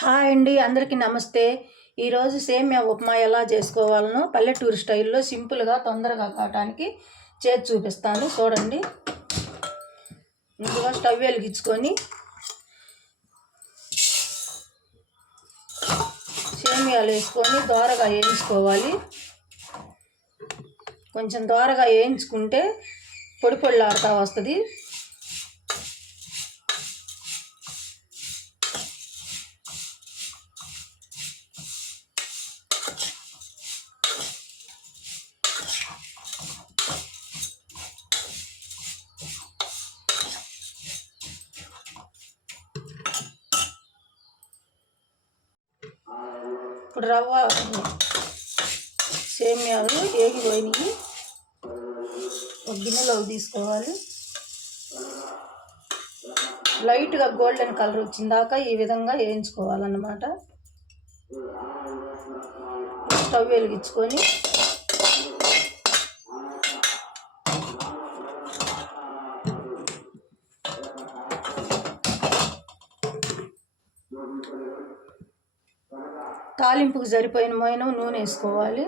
Hi అండి, అందరికీ నమస్తే. ఈరోజు సేమియా ఉప్మా ఎలా చేసుకోవాలనో పల్లెటూరు స్టైల్లో సింపుల్గా తొందరగా కావటానికి చేసి చూపిస్తాను. చూడండి. ముందుగా స్టవ్ వెలిగించుకొని సేమియాలు వేసుకొని దోరగా వేయించుకోవాలి. కొంచెం దోరగా వేయించుకుంటే పొడి పొడిలాడుతూ వస్తుంది. ఇప్పుడు రవ్వ సేమియాలు వేగిపోయినాయి. ఒక గిన్నెలోకి తీసుకోవాలి. లైట్గా గోల్డెన్ కలర్ వచ్చిందాక ఈ విధంగా వేయించుకోవాలన్నమాట. స్టవ్ వెలిగించుకొని తాలింపుకు సరిపోయిన మోయిన నూనె వేసుకోవాలి.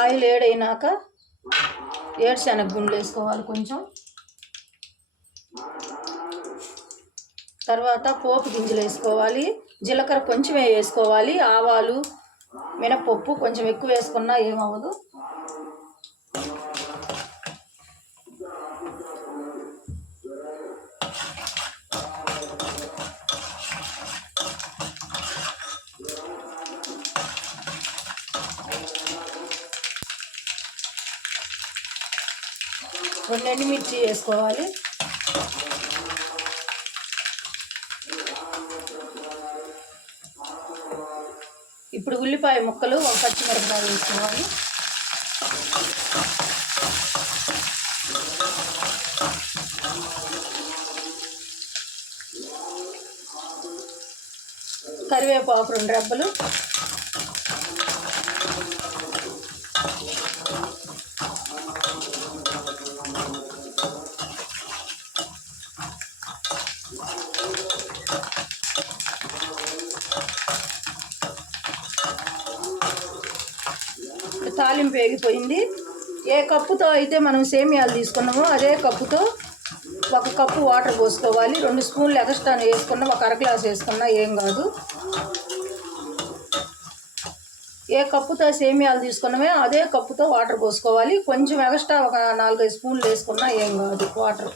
ఆయిల్ వేడైనాక ఏడుశనగ గుండ్లు వేసుకోవాలి కొంచెం. తర్వాత పోపు గింజలు వేసుకోవాలి. జీలకర్ర కొంచెమే వేసుకోవాలి. ఆవాలు, మినపప్పు కొంచెం ఎక్కువ వేసుకున్నా ఏమవ్వదు. రెండు ఎండుమిర్చి వేసుకోవాలి. ఇప్పుడు ఉల్లిపాయ ముక్కలు, ఒక పచ్చిమిరపకాయ వేసుకోవాలి. కరివేపాకు 2 రెబ్బలు. తాలింపు వేగిపోయింది. ఏ కప్పుతో అయితే మనం సేమియాలు తీసుకున్నామో అదే కప్పుతో 1 కప్పు వాటర్ పోసుకోవాలి. 2 స్పూన్లు ఎక్స్ట్రా వేసుకున్నా, 1 అర గ్లాస్ వేసుకున్నా ఏం కాదు. ఏ కప్పుతో సేమియాలు తీసుకున్నామో అదే కప్పుతో వాటర్ పోసుకోవాలి. కొంచెం ఎక్స్ట్రా ఒక 4-5 స్పూన్లు వేసుకున్నా ఏం కాదు వాటర్.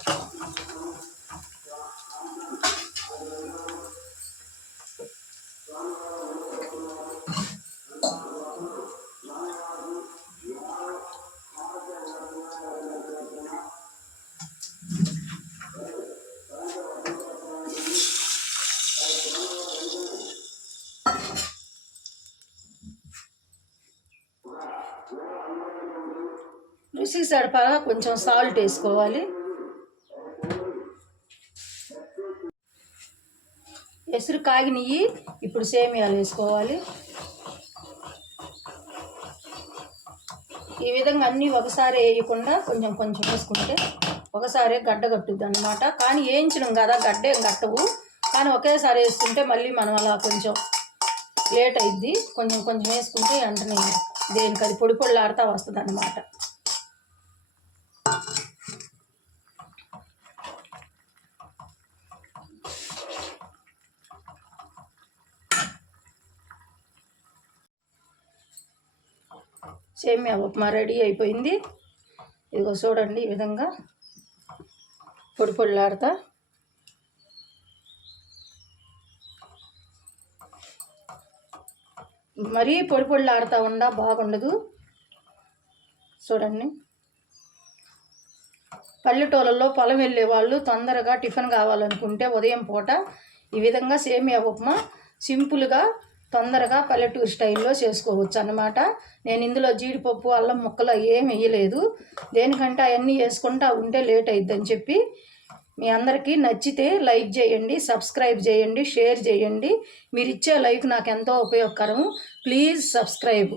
రుచికి సరిపడా కొంచెం సాల్ట్ వేసుకోవాలి. ఎసురు కాగినవి. ఇప్పుడు సేమియాలు వేసుకోవాలి. ఈ విధంగా అన్నీ ఒకసారి వేయకుండా కొంచెం కొంచెం వేసుకుంటే ఒకసారి గడ్డ కట్టుద్ది అన్నమాట. కానీ వేయించడం కదా, గడ్డ ఏం కట్టవు. కానీ ఒకేసారి వేసుకుంటే మళ్ళీ మనం అలా కొంచెం లేట్ అయింది. కొంచెం కొంచెం వేసుకుంటే వెంటనే దేనికి అది పొడి పొడిలాడుతూ వస్తుంది అన్నమాట. సేమియా ఉప్మా రెడీ అయిపోయింది. ఇదిగో చూడండి, ఈ విధంగా పొడి పొడిలాడుతా. మరీ పొడి పొడిలాడుతూ బాగుండదు. చూడండి. పల్లెటూళ్ళల్లో పొలం వెళ్ళే వాళ్ళు తొందరగా టిఫిన్ కావాలనుకుంటే ఉదయం పూట ఈ విధంగా సేమియా ఉప్మా సింపుల్గా తొందరగా పల్లెటూరు స్టైల్లో చేసుకోవచ్చు అన్నమాట. నేను ఇందులో జీడిపప్పు, అల్లం ముక్కలు ఏం వేయలేదు. దేనికంటే అవన్నీ వేసుకుంటా ఉంటే లేట్ అయిద్దని చెప్పి మీ అందరికీ నచ్చితే లైక్ చేయండి, సబ్స్క్రైబ్ చేయండి, షేర్ చేయండి. మీరు ఇచ్చే లైక్ నాకు ఎంతో ఉపయోగకరం. Please subscribe.